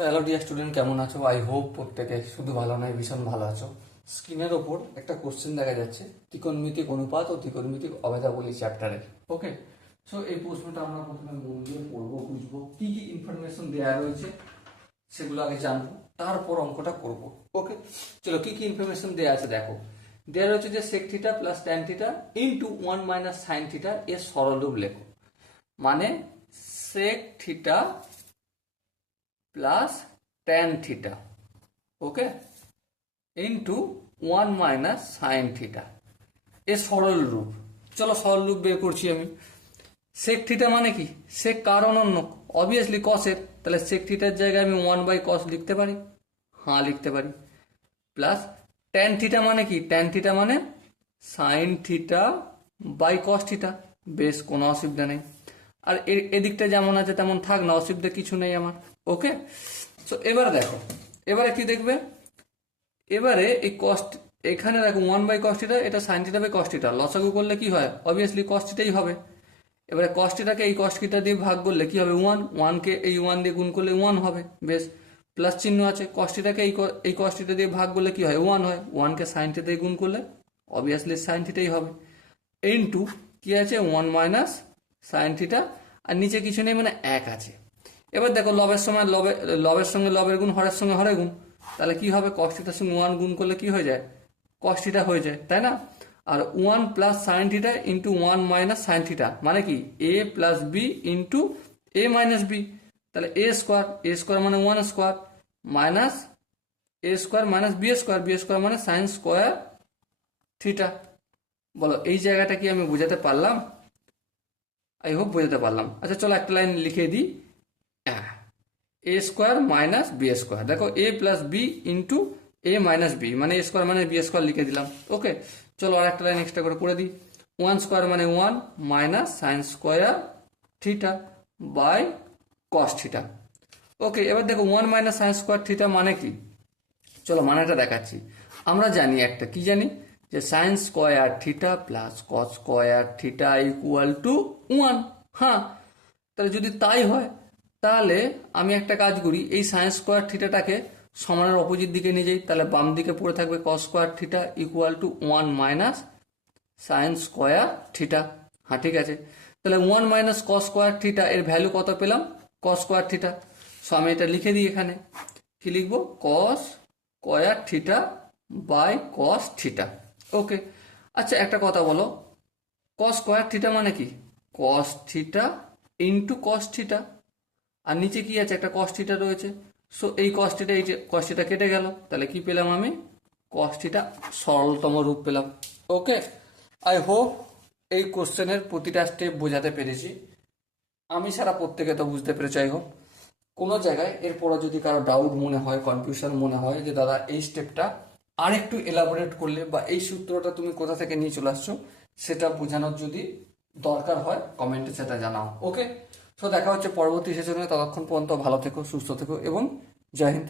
Hello dear student, কেমন আছো? I hope প্রত্যেকে শুধু ভালো নয়, ভীষণ ভালো আছো। স্ক্রিনের ওপর একটা কোশ্চেন দেখা যাচ্ছে ত্রিকোণমিতিক অনুপাত ও ত্রিকোণমিতিক অভেদাবলী চ্যাপ্টারের। ওকে, সো এই প্রশ্নটা আমরা প্রথমে মন দিয়ে পড়বো, বুঝবো কি কি ইনফরমেশন দেওয়া রয়েছে সেগুলো আগে জানবো, তারপর অঙ্কটা করব। ওকে, চলো কি কি ইনফরমেশন দেওয়া আছে দেখো। দেওয়া রয়েছে যে sec theta plus tan theta into 1 - sine theta এর সরলরূপ লেখো। মানে sec theta plus tan theta, okay, into 1 - sine theta এর সরল রূপ। চলো সরল রূপ বের করছি আমি। সেক থিটা মানে কি? সেক কার অনন্য? অবভিয়াসলি কসের। তাহলে সেক থিটার জায়গায় আমি 1/cos লিখতে পারি, হ্যাঁ লিখতে পারি। প্লাস ট্যান থিটা মানে কি? ট্যান থিটা মানে sine theta by cos theta. বেশ, কোনো অসুবিধা নেই। আর এদিকটা যেমন আছে তেমন থাক না, অসুবিধা কিছু নেই আমার। ওকে, সো এবারে দেখো, এবারে কি দেখবে? এবারে এই কস্ট, এখানে দেখো 1/cos থিটা, এটা sine theta by cos theta, লসাগু করলে কি হয়? অবভিয়াসলি কস থিটাই হবে। এবারে কস থিটাকে এই কস থিটা দিয়ে ভাগ করলে কি হবে? 1কে এই 1 দিয়ে গুণ করলে 1 হবে। বেশ, প্লাস চিহ্ন আছে। কস থিটাকে এই কস থিটা দিয়ে ভাগ করলে কি হয়? 1 হয়। 1কে সাইন থিটা দিয়ে গুণ করলে অবভিয়াসলি সাইন থিটাই হবে। ইনটু কি আছে? 1 - সাইন থিটা, আর নিচে কিছু নেই মানে 1 আছে। এবার দেখো লবের সময় লবের সঙ্গে লবের গুণ, হরের সঙ্গে হরের গুণ, তাহলে কি হবে? কস থিটার সঙ্গে 1 গুণ করলে কি হয়ে যায়? কস থিটা হয়ে যায়, তাই না? আর 1 + sine theta into 1 - sine theta মানে কি? a + b into a - b। তাহলে a স্কোয়ার মানে 1 square minus a square minus b square, b square মানে সাইন স্কোয়ার থিটা। বলো এই জায়গাটা কি আমি বোঝাতে পারলাম? আই হোপ বোঝাতে পারলাম। আচ্ছা চলো একটা লাইন লিখে দিই। এ স্কোয়ার মাইনাস বি স্কোয়ার, দেখো a + b into a - b মানে a স্কোয়ার মানে b স্কোয়ার লিখে দিলাম। ওকে, চলো আর একটা লাইন এক্সট্রা করে করে দিই। 1 স্কোয়ার মানে 1 minus sine square theta by cos theta. Okay, এবার দেখো 1 - সাইন স্কোয়ার থিটা মানে কি? চলো মানেটা দেখাচ্ছি। আমরা জানি একটা, কি জানি? যে sign square theta plus cos square theta equal to 1। হ্যাঁ, তাহলে যদি তাই হয় তাহলে আমি একটা কাজ করি, এই সাইন স্কোয়ার থিটাটাকে সমানের অপোজিট দিকে নিয়ে যাই। তাহলে বাম দিকে পড়ে থাকবে কস square theta equal to 1 - sign square theta. হ্যাঁ ঠিক আছে, তাহলে 1 - কস স্কোয়ার থিটা এর ভ্যালু কত পেলাম? কস স্কোয়ার থিটা। সো আমি এটা লিখে দিই এখানে। কি লিখবো? Cos square theta by cos theta. Okay, আচ্ছা একটা কথা বলো, কস স্কোয়ার থিটা মানে কি? Cos theta into cos theta, আর নিচে কি আছে? একটা কস থিটা রয়েছে। সো এই কস থিটা, এই কস থিটা কেটে গেল, তাহলে কি পেলাম আমি? কস থিটা সরলতম রূপ পেলাম। ওকে, আই হোপ এই কোশ্চেনের প্রতিটা স্টেপ বোঝাতে পেরেছি। আমি সারা প্রত্যেকে তো বুঝতে পেরেছি আই হোপ। কোনো জায়গায় এরপরে যদি কারো ডাউট মনে হয়, কনফিউশন মনে হয় যে দাদা এই স্টেপটা আর একটু এলাবোরেট করলে, বা এই সূত্রটা তুমি কোথা থেকে নিয়ে চলে আসছো, সেটা বোঝানোর যদি দরকার হয় কমেন্টে সেটা জানাও। ওকে, তো দেখা হচ্ছে পরবর্তী সেশনে। ততক্ষণ পর্যন্ত ভালো থেকো, সুস্থ থেকো এবং জয় হিন্দ।